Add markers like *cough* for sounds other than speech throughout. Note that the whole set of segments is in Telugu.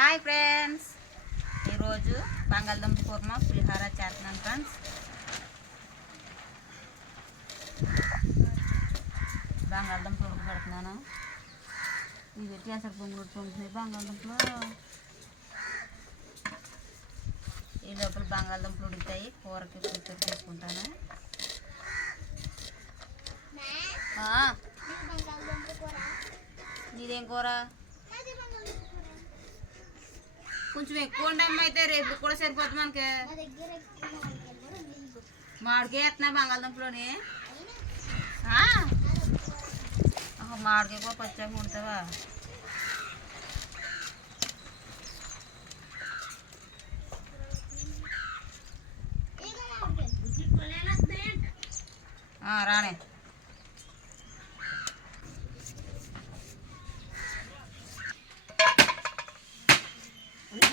Hi friends. ఈరోజు బంగాళదుంప కూర్మ పులిహార చేస్తున్నాను ఫ్రెండ్స్. బంగాళదుంపలు ఉడకబెడుతున్నాను ఇది కేసరి పొంగులు పొంగుతుంది బంగాళదుంపలు. ఈ లోపల బంగాళదుంపలు ఉడుకుతాయి. కూరకి ప్రిపేర్ చేసుకుంటాను నీదేం కూర? కొంచెం ఎక్కువ ఉండమ్మ అయితే రేపు కూడా సరిపోతుంది మనకి మామిడికాయ వేస్తున్నా బంగాళదుంపలోని ఆ? ఆహా, మామిడికాయ కూడా పచ్చాక ఉడతావా ఆ, రానే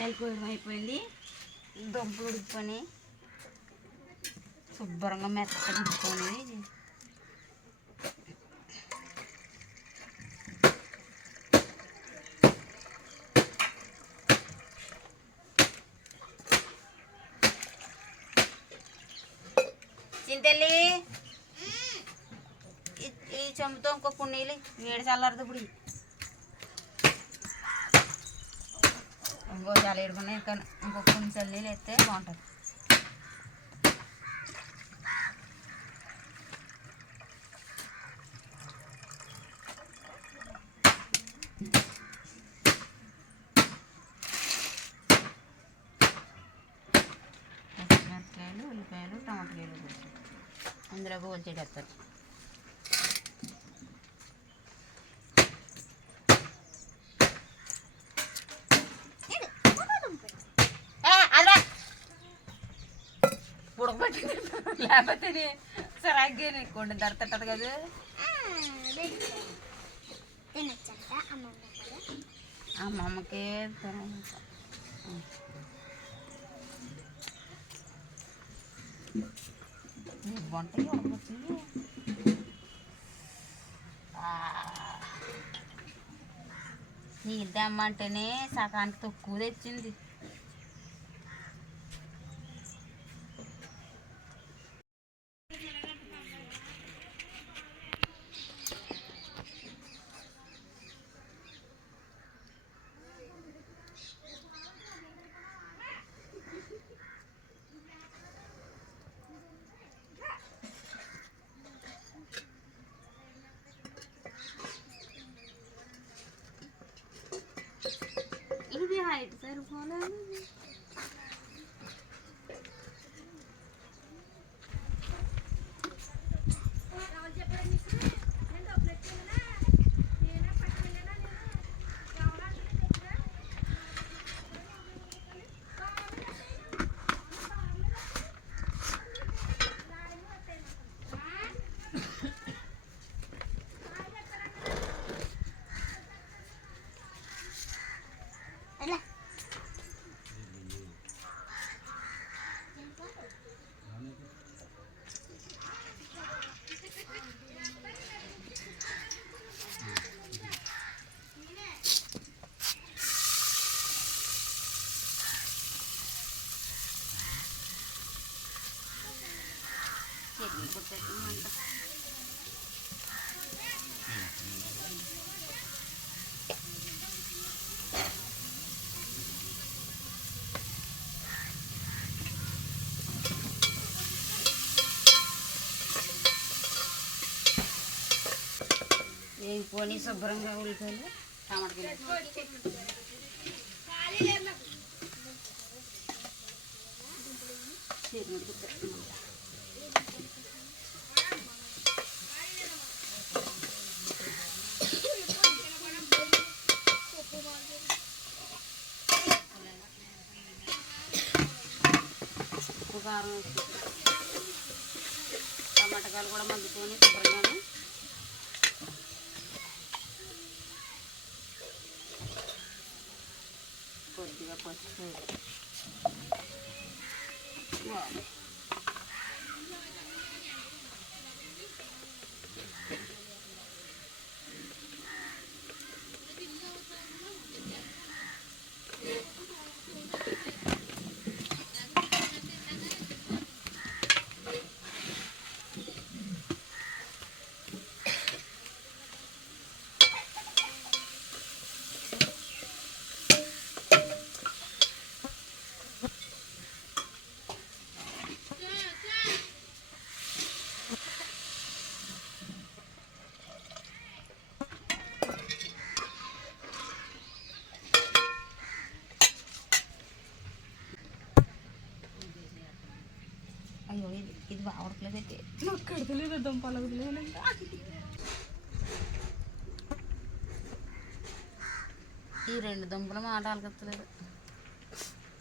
ఉల్లిపాయలు కోయడం అయిపోయింది. దుంపలు ఉడికిపోయి శుభ్రంగా మెత్తగా ఉడికిపోయి చింతల్లి ఈ- ఈ చెంబుతో ఇంకో పున్నీలు వేడి చల్లారదు ఇప్పుడు. ఇంకో చాలా ఏడుకున్నాయి ఇంకా ఇంకో కొంచెం నీళ్ళు వేస్తే బాగుంటుంది. పచ్చిమిరపకాయలు ఉల్లిపాయలు టమాటాలు అందులో గోల్చేటేస్తారు లేకపోతే సరాగ్గా కొండ దడతట్టదు కదా. అమ్మమ్మకే వంట ఈ నీళ్ళు తెమ్మంటేనే సగానికి తక్కువ తెచ్చింది. ఇది హైట్ సరిపోలేదు చట్నీ కొట్టేమంట వేగిపోని శుభ్రంగా ఉల్లిపాయలు టమాటాలు చట్నీ కారం వేసి టమాటకాయలు కూడా మగ్గిపోయి శుభ్రంగాను. కొద్దిగా పసుపు. అయ్యో ఇది ఇది బాగా ఉడకలేదండి నాకు కడతలేదు దుంపలు వదిలేనంట ఈ రెండు దుంపలు మాట అలకెత్తలేదు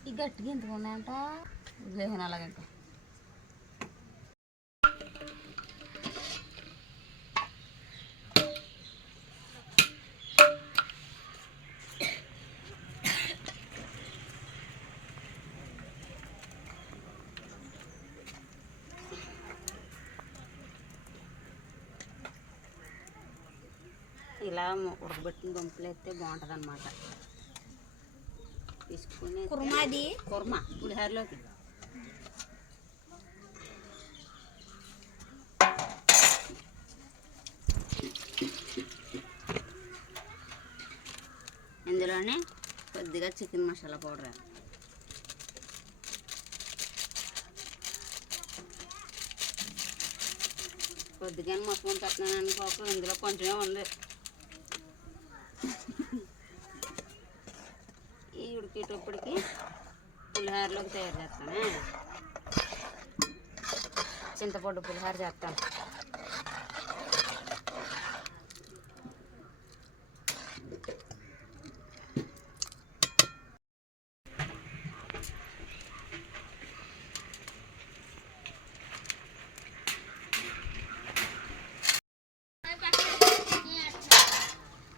ఈ గట్టిగా ఎందుకు ఉన్నాయంట వదిలేసాను అలాగే ఇలా ఉడకబెట్టిన దుంపలు వేస్తే బాగుంటుంది అనమాట తీసుకుని కుర్మాది కుర్మ పులిహోరలోకి. ఇందులోనే కొద్దిగా చికెన్ మసాలా పౌడర్ కొద్దిగా మొత్తం పెట్టినాను పాపం ఇందులో కొంచెమే ఉంది ఈ ఉడికేటప్పటికి పులిహారలోకి తయారు చేస్తాను. చింతపండు పులిహార చేస్తాను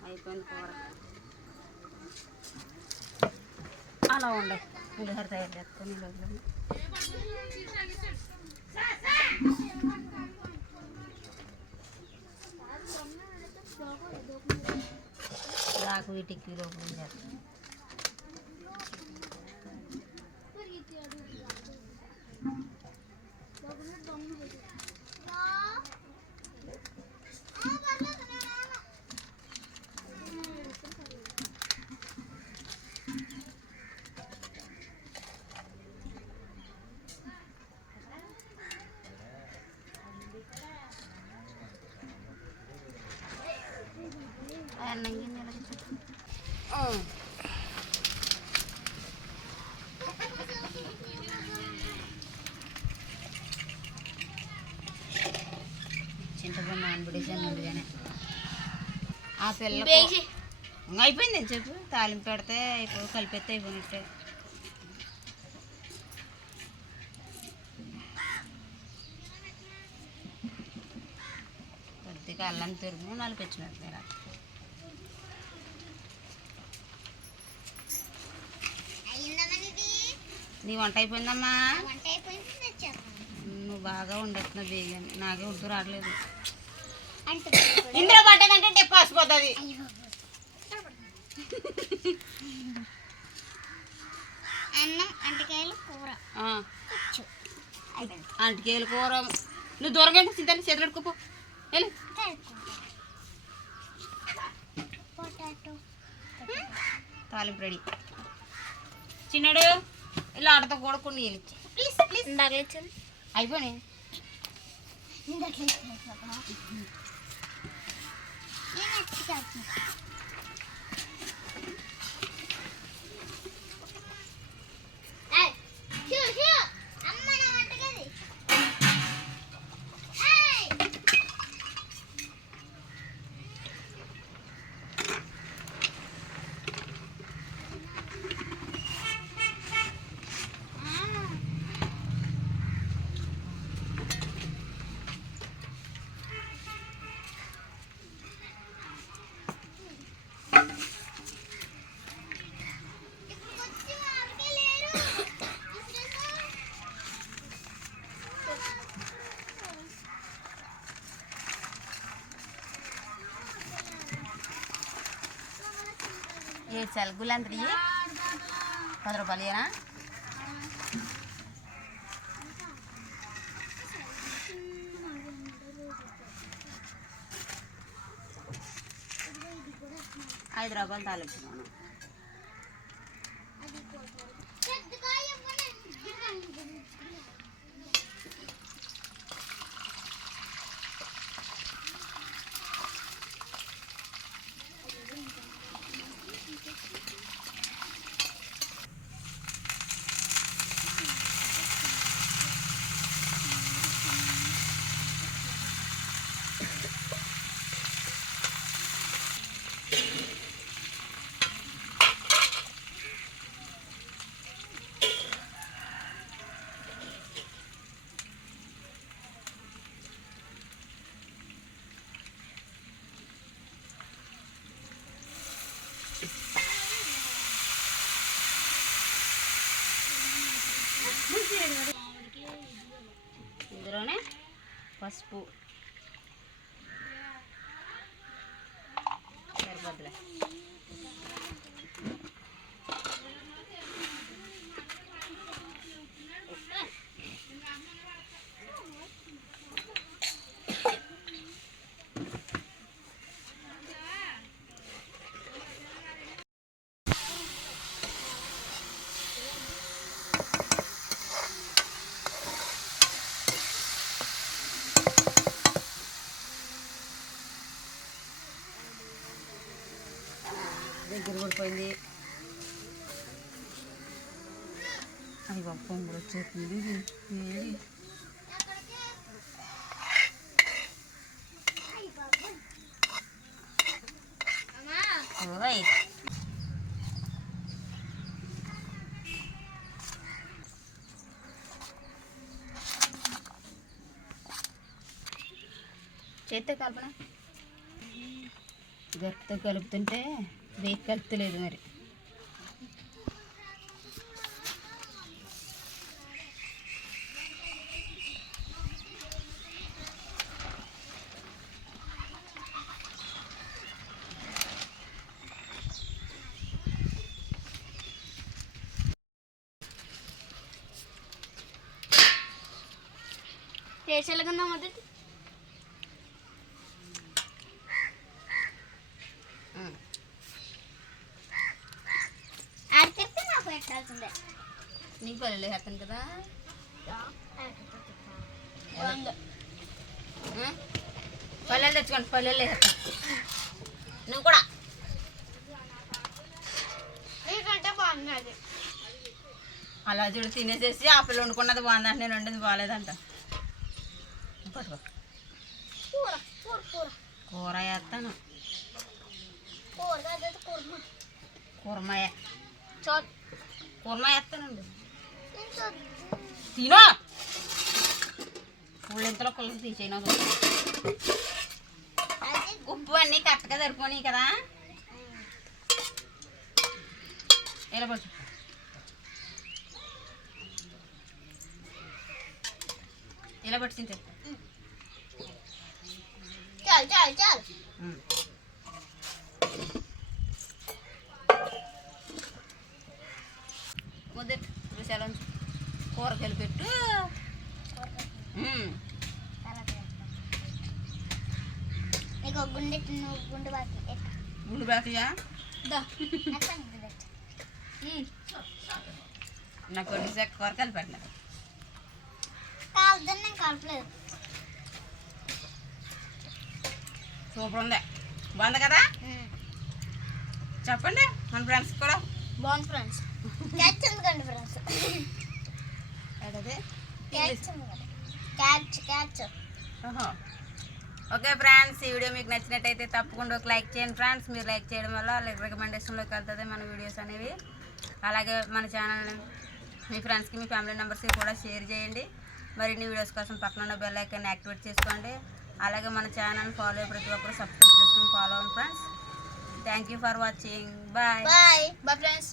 అయిపోయింది కూర అలా ఉండే పులిహోర తయారు చేసుకొని లోపల రాకు వీటికి లోపల చేస్తాను అన్నం గిన్నెలకి చింతపండు నానబెట్టేసాను ముందుగానే ఆ పిల్ల అయిపోయింది చెప్పు. తాలింపు పెడితే ఇప్పుడు కలిపేస్తే అయిపోయినట్టే. కొద్దిగా అల్లం తురుము నాలుగు పచ్చిమిరపకాయలు నీ వంట అయిపోయిందమ్మా? నువ్వు బాగా వండుతున్నావు బిర్యానీ నాకే ఉడుకు రావట్లేదు. ఇందులో పట్టదంటే టెప్ పాసిపోతుంది అన్నం అంటకాయలు కూర. అంటికేలు కూర. నువ్వు దూరంగా చింతలు చేతులు పెట్టుకోపో వెళ్ళి. పొటాటో. తాలింపు రెడీ. చిన్నడు. ఇలా ఆడతో కూడా కొన్ని ఇచ్చి. Please please. ఇందాక ఇచ్చాను అయిపోయినాయి. ఏడు సార్లు గులాంతరి పది రూపాయలు ఏనా ఐదు రూపాయలు తాలించుకున్నాను ఇందులోనే పసుపు ಬದಲ అయిపోయింది. అది పప్పు కూడా వచ్చేసింది వేడి ఓయ్. చేస్తే కలుపుతుంటే വെയ്ക്കലത്തിൽ ഇരുന്നൊരു നമ്മൾ నీకు పల్లెలు వేస్తాను కదా. పల్లెలు తెచ్చుకోండి పల్లెలు వేస్తాను నువ్వు కూడా. అలా చూడు తినేసేసి ఆ పిల్ల వండుకున్నది బాగుందంట నేను వండింది బాగాలేదంట. పట్టుకో కూర వేస్తాను. కూరమాయ. కూరమాయ వేస్తానండి. తినో. పుళ్ళు ఇంతలో పుల్లకి తీసేయి నాకు. అది ఉప్పు అన్నీ కరెక్ట్గా సరిపోయి కదా. ఇలా పట్టు ఇలా పట్టు తింటే చాలు చాలు. చాలు కూర కలిపెట్టు ఉమ్. నీకు ఒక గుండె నువ్వు గుండె బాకి గుండు బాకియా నాకు వండిసే కూర కలిపెట్టిన కాలుదని నేను కలపలేదు. సూపర్ ఉంది. బాగుంది కదా? చెప్పండి మన ఫ్రెండ్స్ కూడా. బాగుంది ఫ్రెండ్స్. *laughs* ఎందుకండి ఫ్రెండ్స్. ఓకే ఫ్రెండ్స్ ఈ వీడియో మీకు నచ్చినట్టయితే తప్పకుండా ఒక లైక్ చేయండి ఫ్రెండ్స్. మీరు లైక్ చేయడం వల్ల రికమెండేషన్లోకి వెళ్తుంది మన వీడియోస్ అనేవి. అలాగే మన ఛానల్ని మీ ఫ్రెండ్స్కి మీ ఫ్యామిలీ మెంబర్స్కి కూడా షేర్ చేయండి. మరిన్ని వీడియోస్ కోసం పక్కన ఉన్న బెల్ ఐకాన్ యాక్టివేట్ చేసుకోండి. అలాగే మన ఛానల్ ఫాలో అయ్యే ప్రతి ఒక్కరు సబ్స్క్రైబ్ చేసుకుని ఫాలో అవ్వండి friends. Thank you for watching bye bye bye friends